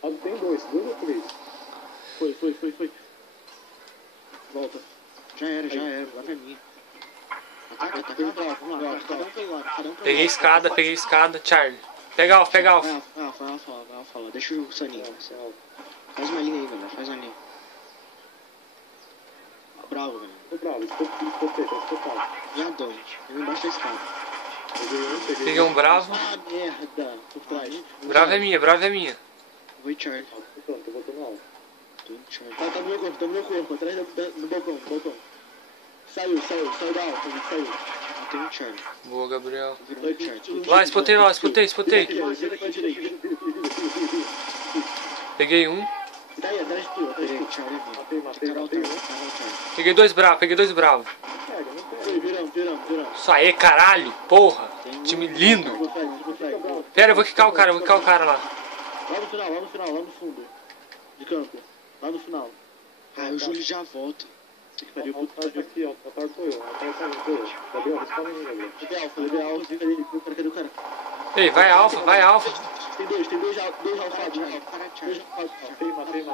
Tem dois ou três? Foi. Volta. Já era. Lá pra mim. Ataca. Vamos lá. Cada um pelo lado. Peguei escada, Charlie. Pega Alfa. Alfa lá. Deixa o Saninho. Faz uma linha aí, velho. Faz uma linha. Bravo, velho. Tô bravo, escutei, tá escutado. Viadão. Eu embaixo da escada. Peguei um bravo. Ah, merda. Por trás. Bravo é minha. Vou em Charlie. Pronto, eu vou tomar alvo. Tô em Charlie. Tá no meu corpo. Atrás do balcão. Saiu da alta. Saiu. Tem um Charlie. Boa, Gabriel. Virou um Charlie. Lá, espotei. Peguei um. Tá aí, atrás de tu. Matei. Peguei dois bravos. Pega. Viramos. Isso aí, caralho. Porra. Time lindo. Consegue. Pera, eu vou quicar o cara lá. Lá no final, lá no fundo. De campo. Lá no final. Ah, o Júlio já volta. Você que pariu, puta aqui, ó. Atar foi eu. Gabriel, responde em mim, Gabriel. Levei alfa. Cadê o cara? Ei, vai Alfa. Tem dois alfados. Matei.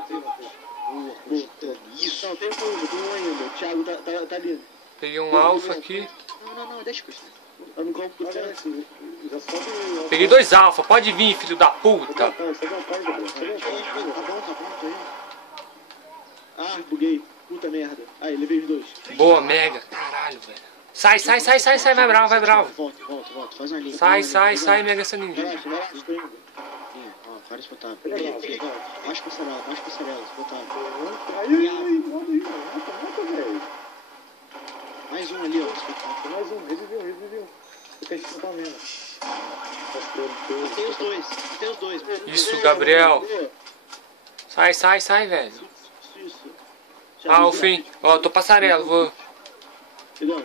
Isso. Não, tem um ainda. O Thiago tá ali. Peguei um Alfa aqui. Não, deixa eu ver. Tá no campo por trás. Já sobe. Peguei dois Alfa. Pode vir, filho da puta. Sobe ao par, Gabriel. Tá bom. Ah, buguei. Puta merda. Aí, levei os dois. Boa, Mega. Caralho, velho. Sai. Vai bravo. Volta. Faz uma linha. Sai, Mega Saninja. Vai lá, estou indo. Ó, cara espotado. Baixa passarela, espotado. Aí, mata, velho. Mais um ali, ó, espotado. Mais um, reviveu. Eu tenho que escutar mesmo. Tem os dois. Isso, Gabriel. Sai, velho. Isso. Ah, o fim. Ó, tô passarela, vou... Pegando.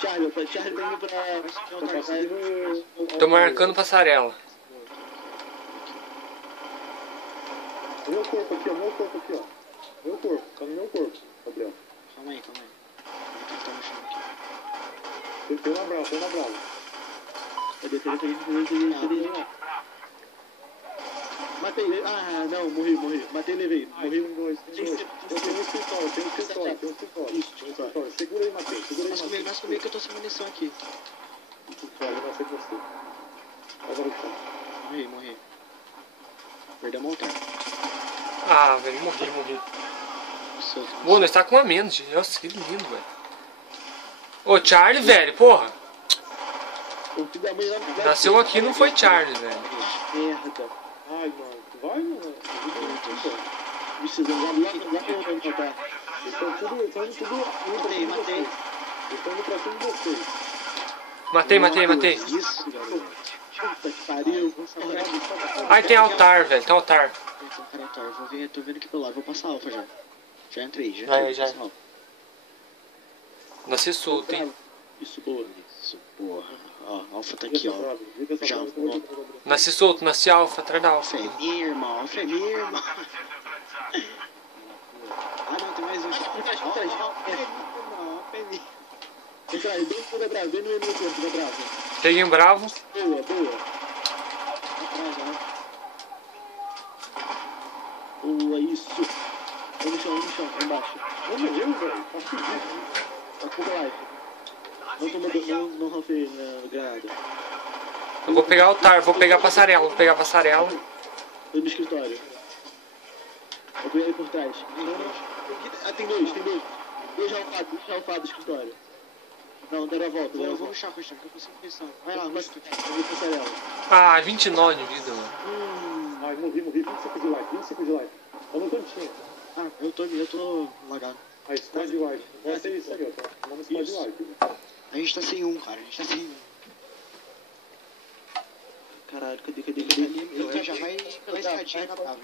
Charlie tá indo pra... Tô marcando passarela. Meu corpo aqui, ó. Meu corpo, tá no meu corpo, Gabriel. Calma aí. Tá no chão aqui. Tem na brava. Cadê? Matei ele. Ah, não, morri. Matei e levei. Morri um dois. Tem um escritório. Isso. Segura aí, Matheus. Mas comigo que eu tô sem munição aqui. Pode, não sei você. Agora o chão. Morri. Perdeu a montanha. Ah, velho, morri. Nossa, Boa, nós tá com uma menos, gente. Nossa, que lindo, velho. Ô, Charlie, velho, porra. o filho da mãe lá... Nasceu aqui, não foi Charlie, velho. Merda. Ai, mano. Vai, mano. Precisando lá pra onde matar. Eles estão tudo... Matei. Eles estão indo pra cima de vocês. Matei. Isso, garoto. Puta que pariu. Ai, tem altar, velho, tem altar. Eu vou ver, tô vendo aqui pelo lado. Vou passar alfa já. Já entrei. Já. Passar alfa. Nasci solto, hein. Isso, porra. Ó, alfa tá aqui, ó. Já, ó. Nasci solto, nasci alfa, atrás da alfa. Alfa é minha, irmão. Ah, não, tem mais um. Atrás. Vem cá, vem no corpo da brava. Peguei um bravo. Boa. Atrás, ó. Boa, isso. Vai no chão, embaixo. Não morreu, velho. Tá fudido. Tá com life. Não rafei na granada. Eu vou pegar altar, vou pegar passarela. Foi no escritório. Eu peguei por trás. Não. Ah, tem dois. Dois alfados no escritório. Não, deram a volta. Eu vou no chão, que eu consigo pensar. Vai lá, vai passarela. Ah, 29 de vida, mano. Ai, morri. 25 de life. Eu não cantinho. Ah, eu tô lagado. Aí, squad wipe. Vai ser isso aí, ó. Tá tomando squad wipe. A gente tá sem um, cara. Caralho, cadê? Ele já vai pela escadinha na brava.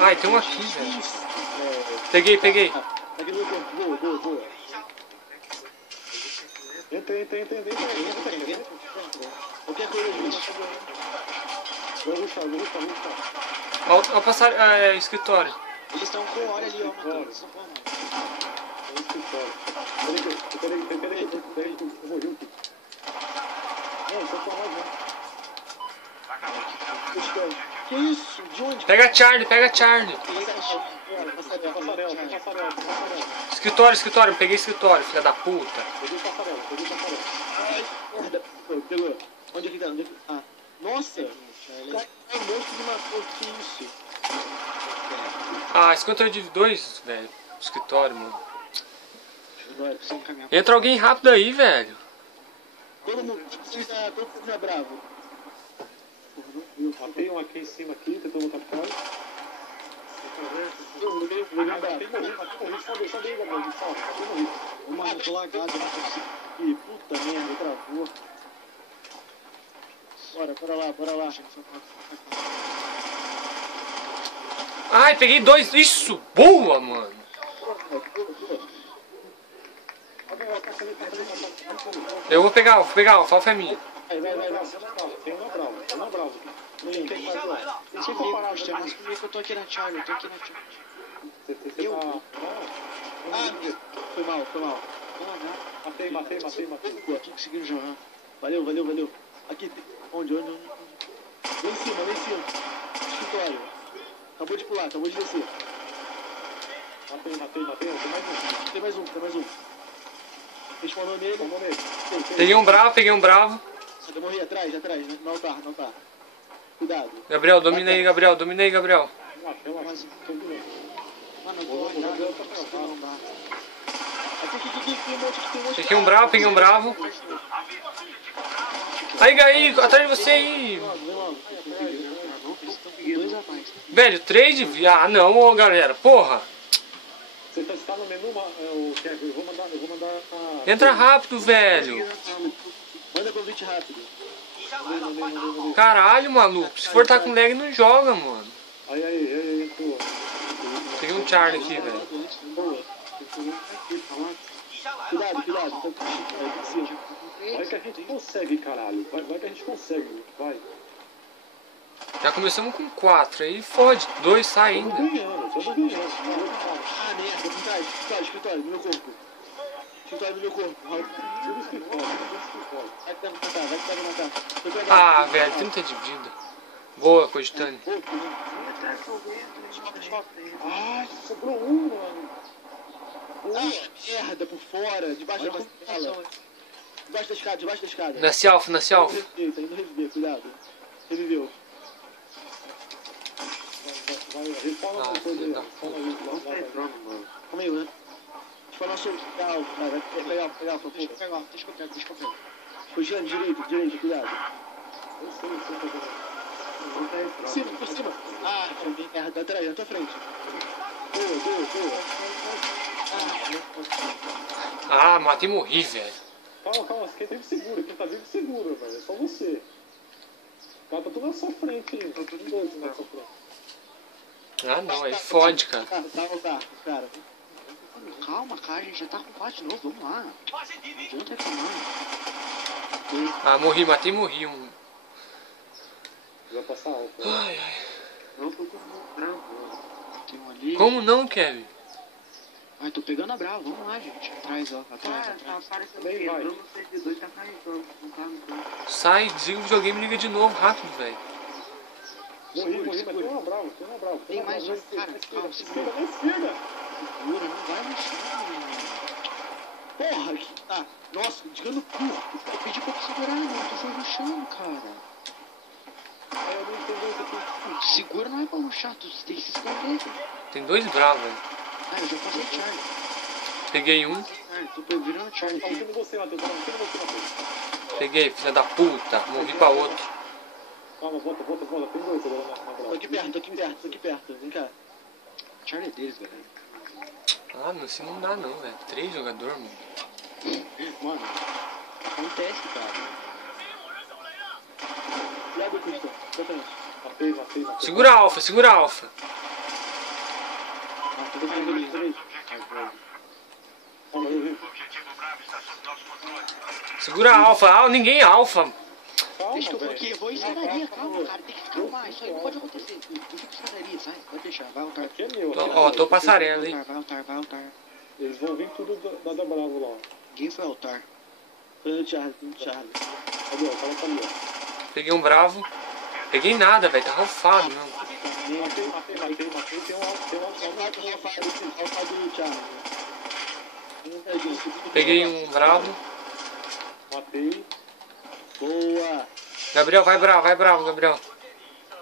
Ai, tem um aqui, velho. Peguei. Tá aqui no meu corpo. Boa. Entra. Qualquer coisa, gente. Vou rushar. Ó, passar, escritório. Eles estão com hora ali, ó, matando. Eles estão com hora. Peraí, eu morri aqui. Não, só com hora, né? Que isso? De onde? Pega Charlie, pega Charlie. Passarela. Escritório, peguei escritório, filha da puta. Peguei passarela. Ai, merda. Pegou. Onde é que tá? Ah, nossa. Cara, é um monstro que me matou. Que isso? Ah, escritório de 2, velho. Escritório, mano. Agora, preciso caminhar. Entra alguém rápido aí, velho. Todo mundo tá bravo. Matei um aqui em cima, tentou botar pra trás. Sobe aí, Gabriel, de salto. Mano, eu tô lagado, eu não consigo. Ih, puta merda, travou. Bora lá. Ai, peguei 2. Isso, boa, mano. Eu vou pegar, a alfa é minha. Vai. Tem uma brava. Tem que fazer, ó. Você comigo, mas comigo eu tô aqui na Charlie, Foi mal. Matei. Pô, aqui conseguiram jogar. Valeu. Aqui, onde? Lá em cima. Escritório. Acabou de pular, acabou de descer. Matei. Tem mais um. Respondeu nele. Peguei um bravo. Você morri atrás, no altar. Cuidado. Gabriel, dominei, Gabriel. Relaxa. Mano, eu tô lagado, não dá. Aqui, tem um monte. Peguei um bravo. Aí, atrás de você aí. Vem logo. Dois a mais. Velho, 3 de... Ah, não, ô, galera. Porra. Você está no menu, eu vou mandar Entra rápido, velho. Manda convite rápido. Caralho, maluco. Se for tá com lag, não joga, mano. Aí, entrou. Peguei um Charlie aqui, velho. Boa. Cuidado. Vai que a gente consegue, caralho. Vai que a gente consegue. Vai. Já começamos com 4. Aí fode. 2 sai ainda. Estamos ganhando. Ah, merda. Por trás. Escritório, no meu corpo. Escritório no meu corpo. Tudo escritório. Vai que deve matar. Ah, velho. 30 de vida. Boa, Cogitane. Ai, sobrou um, mano. Ah, merda, por fora. Debaixo da sala. Debaixo da escada. Nasce alfa. Tá indo reviver, cuidado. Reviveu. Vai, respawn depois filho da aí. Calma aí, né? Deixa eu falar um soco. Vai pegar, por favor. Deixa eu pegar. Fugindo, direita, cuidado. Eu sei. Por cima. Ah, merda, atrás, na tua frente. Boa. Ah, matei e morri, velho. Calma, quem tá vivo segura, velho. É só você. O cara tá tudo na sua frente aí. Tá tudo doido na sua frente. Ah, não, aí fode, cara. Tá, cara. Calma, cara, a gente já tá com 4 de novo, vamos lá. Não tá reclamando. Ah, matei e morri. Vai passar alfa. Ai. Não, tô com um bravo. Tem um ali. Como não, Kevin? Ai, tô pegando a brava, vamos lá, gente. Atrás. Tá aparecendo quebrando o servidor, tá carregando. Não tá no campo. Sai, desliga o videogame e liga de novo, rápido, velho. Morri, mas tem uma brava. Tem mais um, cara. Calma, segura. Na esquerda. Segura, não vai mexer. Porra, tá. Nossa, tirando curto. Eu pedi pra tu segurar, mano. Eu tô rushando, cara. Eu não entendi isso aqui. Segura não é pra rushar, tu tem que se esconder. Tem 2 bravos, velho. Ah, eu já passei Charlie. Peguei um. Ah, tô virando Charlie Tá aqui. em você, Matheus. Peguei, filha da puta. Morri pra outro. Calma, volta. Tem 2 agora na brava. Tô aqui perto. Vem cá. Charlie é deles, galera. Ah, não, assim não dá não, velho. 3 jogadores, mano. Mano, acontece, cara. Cuidado, Cristo. Matei. Segura a alfa. Ah, tô defendendo. Calma, eu vi. Segura a alfa. Ah, ninguém é alfa. Calma, Deixa que eu vou velho. aqui, eu vou em escadaria, calma, cara. Tem que se calmar, isso aí não pode acontecer. Eu fico em escadaria, sai, pode deixar, vai altar. Aqui é meu. Ó, tô passarela, hein. Vai altar. Eles vão vir tudo da Bravo lá. Ninguém foi altar. Foi no Charlie. Cadê? Fala pra mim, ó. Peguei um bravo. Peguei nada, velho. Tá ralfado mesmo. Matei. Tem um Alfa do Thiago. Peguei um bravo. matei. Boa. Gabriel, vai bravo, Gabriel.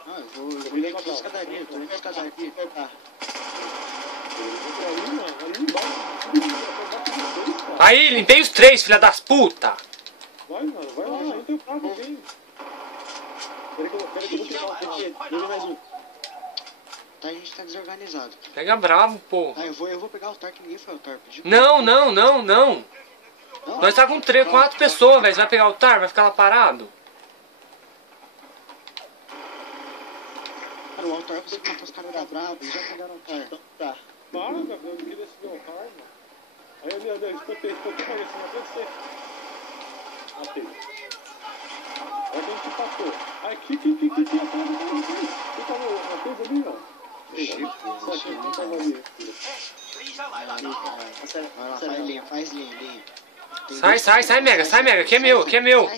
Ah, eu vou ir aqui na escadaria, eu tô indo na escadaria. Ali embaixo. Aí, limpei os 3, filha das puta. Vai, mano, vai lá, não tem carro, vem. Peraí que eu vou pegar o carro. Vou ver mais um. Tá, a gente tá desorganizado. Pega bravo, pô. Ah, eu vou pegar o altar que ninguém foi ao altar. Pediu. Não. Não? Nós tá com 3, 4 pessoas, velho. Você vai pegar o altar? Vai ficar lá parado? Cara, o altar você matou os caras da brava, eles já pegaram o altar. Então tá. Para, Gabriel, eu queria subir o carro, mano. Aí, ali, escutei, olha, você matou você. Matei. Olha quem te passou. Aqui, atrás. Você tá na coisa ali, ó. Só que quem tava ali? Vai lá, faz linha. Sai, Mega. Aqui é meu.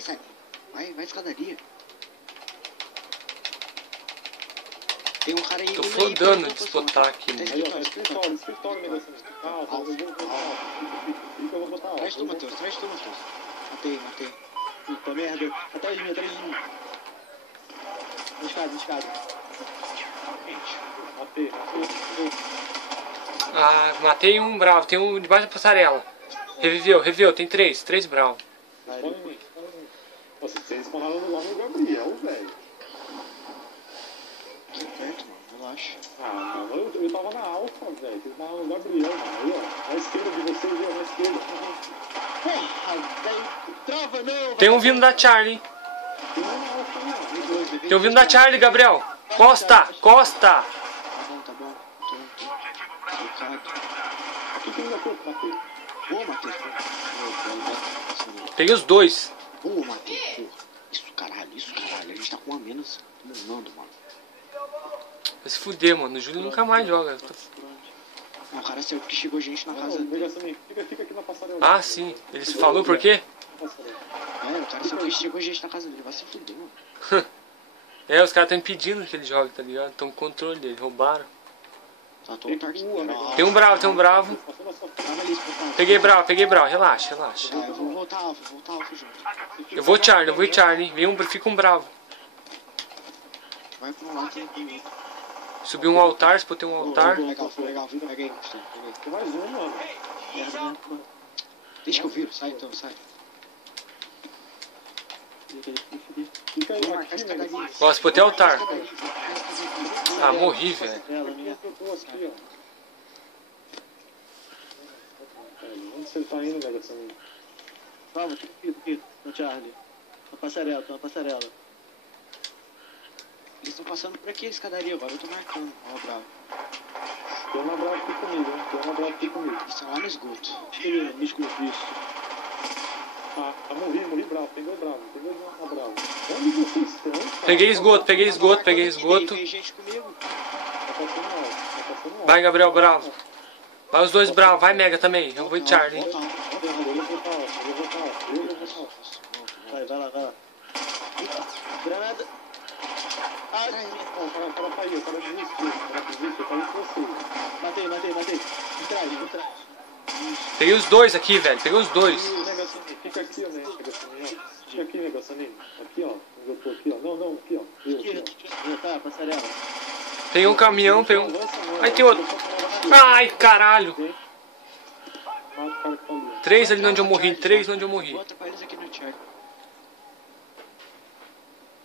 Sai. Vai escadaria. Tem um cara aí. Tô flodando de disputar aqui, mano. Aí, ó, escritório, negócio. Ah, eu vou botar alto. Traz tu, Matheus. Matei. Puta merda. Atrás de mim. Escada. Matei. Ah, matei um bravo. Tem um debaixo da passarela. Reviveu. Tem 3 bravos. Responde em mim. Vocês spawnaram lá no Gabriel, velho. Certo, mano. Relaxa. Ah, mano, eu tava na alfa, velho. Vocês spawnaram no Gabriel, mano. Aí, ó. Na esquerda de vocês, viu? Na esquerda. Porra, velho. Trava não. Tem um vindo da Charlie. Tem uma na alfa, não. Tem um vindo da Charlie, Gabriel. Costa. Tá bom. Aqui tem ainda pouco, matei. Boa, Matheus. Peguei os 2. Boa, Matheus. Porra. Isso, caralho. A gente tá com um a menos. Mano. Vai se fuder, mano. O Júlio nunca mais joga. Não, o cara certo que chegou gente na casa Não, dele. fica aqui na passarela. Ah, sim. Ele se falou por quê? É, o cara certo que chegou gente na casa dele. Vai se fuder, mano. É, os caras estão impedindo que ele jogue, tá ligado? Estão com controle dele. Roubaram. Tá todo tarde. Tem um bravo. Peguei bravo. Relaxa. Eu vou voltar alfa junto. Eu vou Charlie. Fica um bravo. Vai pra um lado e pro outro. Subiu um altar, se tem um altar. Legal. Peguei. Tem mais um, mano. Deixa que eu viro. Sai. Fica aí, aqui, velho. Ó, se tem altar. Ah, morri, velho. Eu tô aqui, ó. Onde você tá indo, velho, essa menina? Calma, aqui, no Charlie. Na passarela. Eles estão passando por aqui a escadaria agora, eu tô marcando. Ó, bravo. Tem uma brava aqui comigo, hein? Eles estão lá no esgoto. No esgoto, isso. Ah, morri bravo. Tem dois bravos na brava. Onde vocês estão, cara? Peguei esgoto. Tem gente comigo. Tá passando alto. Vai, Gabriel, bravo. Vai os 2 bravos. Vai, Mega também. Eu vou Charlie. Eu vou botar alto. Vai lá. Eita, granada. Ai, não, o cara tá aí, o cara desistiu. Eu falei com você. Matei. Por trás. Peguei os 2 aqui, velho. Peguei os 2. Fica aqui, né, Negacioninho. Fica aqui, Negacioninho. Aqui, ó. Eu tô aqui, ó. Não, aqui, ó. Tá, passarela. Tem um caminhão, Aí tem outro. Ai, caralho. Mata o cara que tá ali. 3 ali onde eu morri. Bota pra eles aqui no Charlie.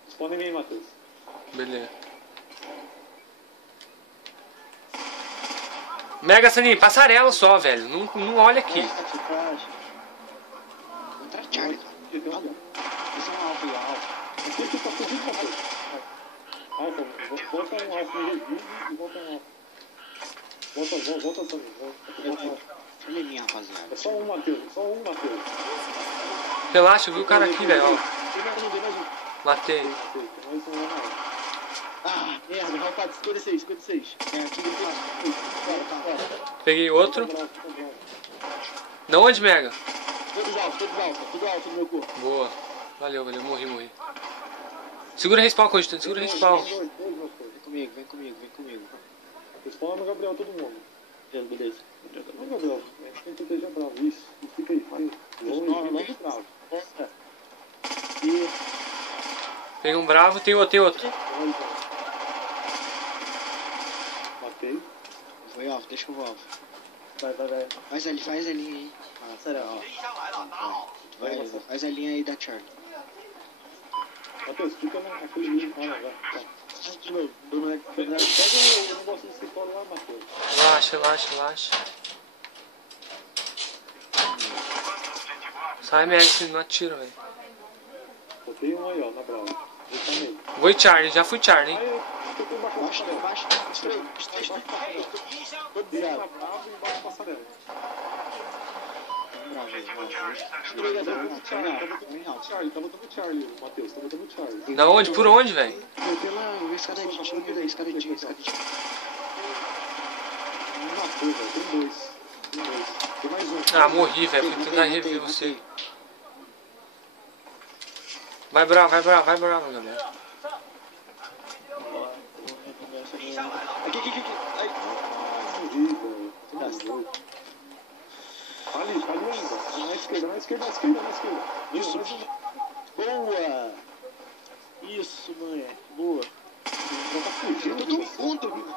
Responde em mim, Matheus. Beleza. Mega Saninho, passarela só, velho. Não olha aqui. Contra Charlie, cara. Esse é um alfa e alfa. Aqui tá fugindo, Matheus. Alfa, volta um alfa no review e volta um alfa. Volta também. Olha em mim, rapaziada. É só um, Matheus. Relaxa, eu vi o cara aqui, velho. Ó. Tem mais um. Matei. Tem mais um lá. Ah, merda, rapaz, 56. É, aqui do lado. Peguei outro. Da onde, Mega? Tudo alto no meu corpo. Boa. Valeu, morri. Segura respawn, Cogitano, segura respawn. Dois, meu filho. Vem comigo. Respawn no Gabriel, todo mundo. Beleza. Não, Gabriel, a gente tem que proteger bravo. Isso, fica aí. Logo bravo. Nossa. E... Peguei um bravo, tem outro. Matei. Foi off, deixa eu off. Vai. Faz a linha aí. Ah, será? Faz a linha aí da Charlie. Matheus, fica naquele livro. Vai. De novo. Pega o negócio desse polo lá, Matheus. Relaxa. Sai ML, não atira, velho. Botei um aí, ó, na brava. Vou Charlie, já fui Charlie, hein. Aí, fica embaixo da Baixa. Tô virado. Na brava e embaixo da passarela. Tá botando o Charlie, Matheus. Tá botando o Charlie. Da onde? Por onde, velho? Pela escadinha. Me matou, velho. Tem dois. Tem mais um. Ah, morri, velho. Fui tentar rever você. Vai bravo, galera. Aqui. Ai, morri, velho. Tem mais dois. Ali ainda. Na esquerda. Isso. Boa. Isso, mãe. Boa. Já tá fugindo. Todo mundo.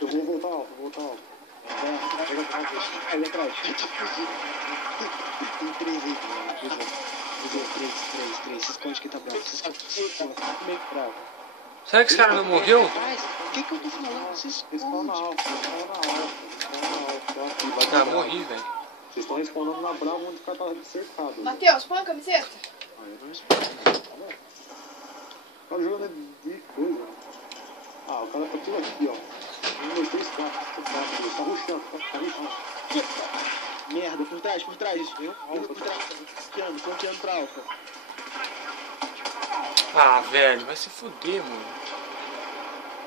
Eu vou voltar alto. Vai atrás. Tem 3 aí, três. Se esconde que tá bravo. Meio bravo. Será que esse cara não morreu? O que eu tô falando? Se esconde. Respawn na alta. Ah, morri, velho. Vocês estão respawnando na brava onde o cara tá cercado. Matheus, põe a camiseta. Eu não respondo. Tá jogando de coisa. O cara tá tudo aqui, ó. 1, 2, 3, 4. Tá rushando. Merda, por trás. Por trás, flanqueando pra alfa. Ah, velho, vai se fuder, mano.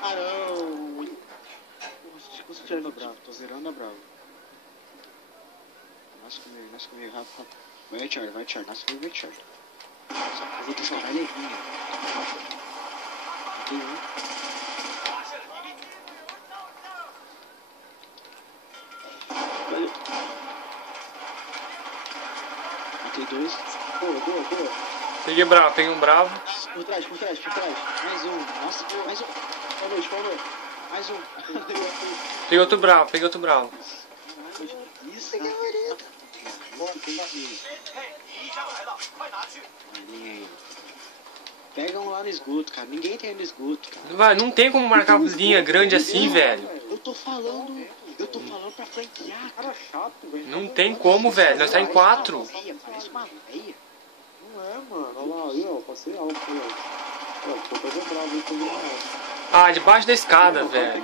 Ah, não. Tô zerando a bravo. Nasce comigo, Rafa. Vai, Charlie. Nasce comigo, Charlie. Eu vou testar a levinha. Tem um. Matei 2. Boa. Peguei um bravo. Por trás. Mais um. Nossa, mais um. Spawnou. Mais um. Peguei outro bravo. Isso, garoto. Pega um lá no esgoto, cara. Ninguém tem no esgoto, cara. Não tem como marcar linha grande assim, velho. Eu tô falando pra franquear, cara. Cara chato, velho. Não tem como, velho. Nós tá em 4. Parece uma veia. Não é, mano. Olha lá, aí, ó. Passei alto, ó. Tô fazendo bravo aí, tô virando alto. Ah, debaixo da escada, velho.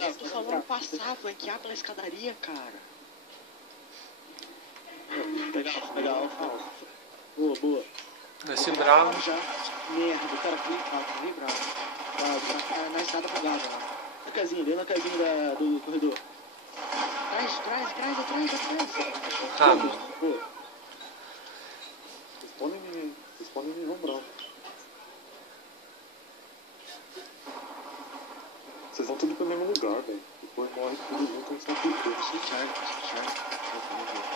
Eu tô falando passar, flanquear pela escadaria, cara. Pegar alfa. Boa. Esse bravo. Já. Merda, o cara foi bem bravo. Tá na escada apagada lá. Na casinha do corredor. Atrás. Tá, mano. Responde em mim, vamos bravo. Vocês vão tudo pro mesmo lugar, velho. Depois morre tudo junto, eles são tudo. Charlie.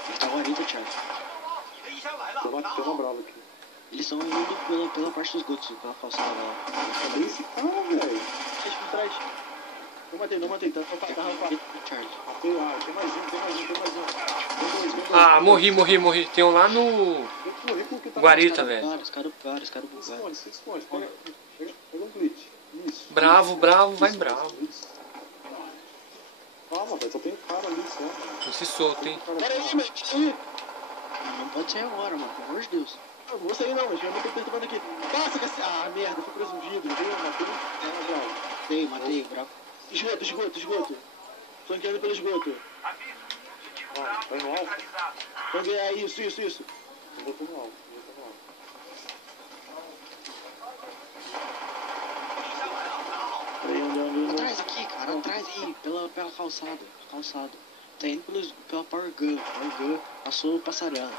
Ele tá guarita, Charlie. Tem uma brava aqui. Eles estão indo pela parte dos gotos, pela falsada lá. Cadê esse cara, velho? Por trás. Não matei. Tá rapado. Charlie. Matei lá, tem mais um. Tem dois. Ah, morri. Tem um lá no guarita, velho. Os caras bugaram. Se esconde. Pega um glitch. Isso. Bravo, vai bravo. Calma, velho, só tem um cara ali só, mano. Não se solta, hein. Peraí. Não pode sair agora, mano. Pelo amor de Deus. Não vou sair não, mas eu não tô perturbando aqui. Passa, cacete. Merda, fui preso um vidro. Matei, bravo. Esgoto. Flanqueando pelo esgoto. Vai no alto? Isso. Eu vou no alto. Atrás aqui, cara. Atrás aí. Pela calçada. Tá indo pela Power Gun. Passou passarela.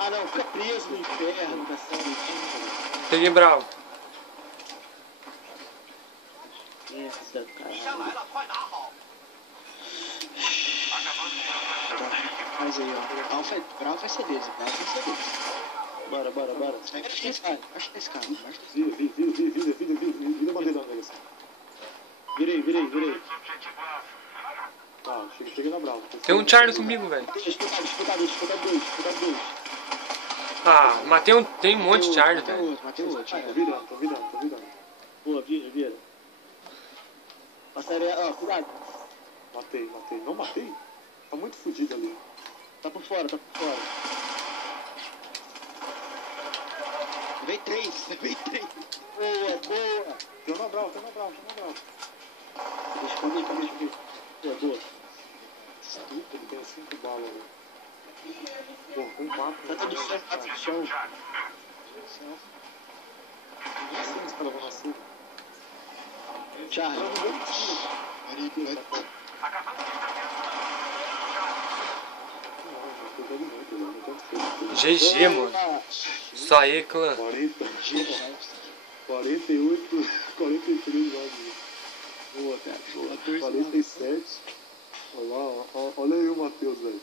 Ah não, fica preso no inferno da série. Peguei bravo. Essa, caralho. Faz aí, ó. Bravo vai ser deles, bravo vai ser deles. Bora. Acho que é esse cara. Vira bandeirão aí, assim. Virei. Tá, cheguei na brava. Tem um Charlie comigo, velho. Dificuldade 2. Ah, matei um. Tem um monte de Charlie, velho. Matei o outro. Tô virando. Boa, vira. Passaria, ó, cuidado. Matei. Não matei? Tá muito fudido ali. Tá por fora. Vem três. Boa. Tem um na brava. Deixa comigo. Boa. Estúpido, tem 5 balas, velho. Pô, com 4. Tá do chão. Nem assim os caras vão nascer. Charlie. GG, mano. Isso aí, clã. 48, 43 jogos. Boa, cara. 47. Olha aí o Matheus, velho.